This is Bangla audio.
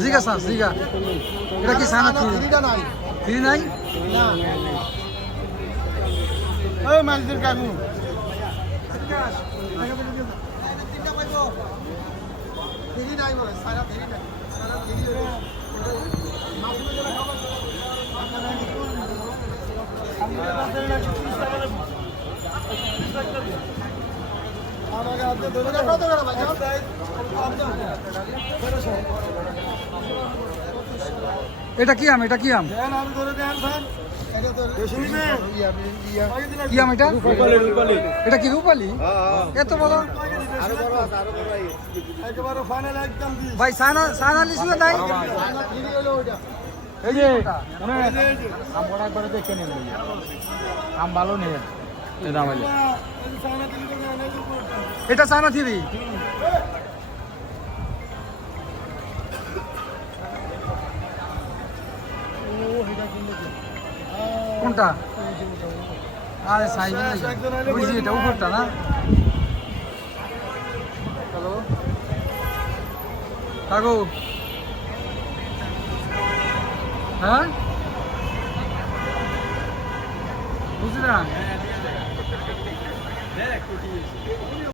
জিজ্ঞাসা জিজ্ঞা এটা কি সানা থ্রি? থ্রি নাই? মালদের কাকু। কত করে ভাই এটা কি আম? এটা কি আম? কি আম এটা? এটা কি রূপালি? এত বলো ফাইনাল একদম ভাই সানা সানা লিসু নাই থ্রি হলো ওইটা। এই যে আম একবারে দেখে আম ভালো নেই এটা সানা থ্রি কোনটা? আরে সাইবেন বুঝছি এটা উপরটা না? হ্যালো? কাকু? হ্যাঁ? বুঝলি না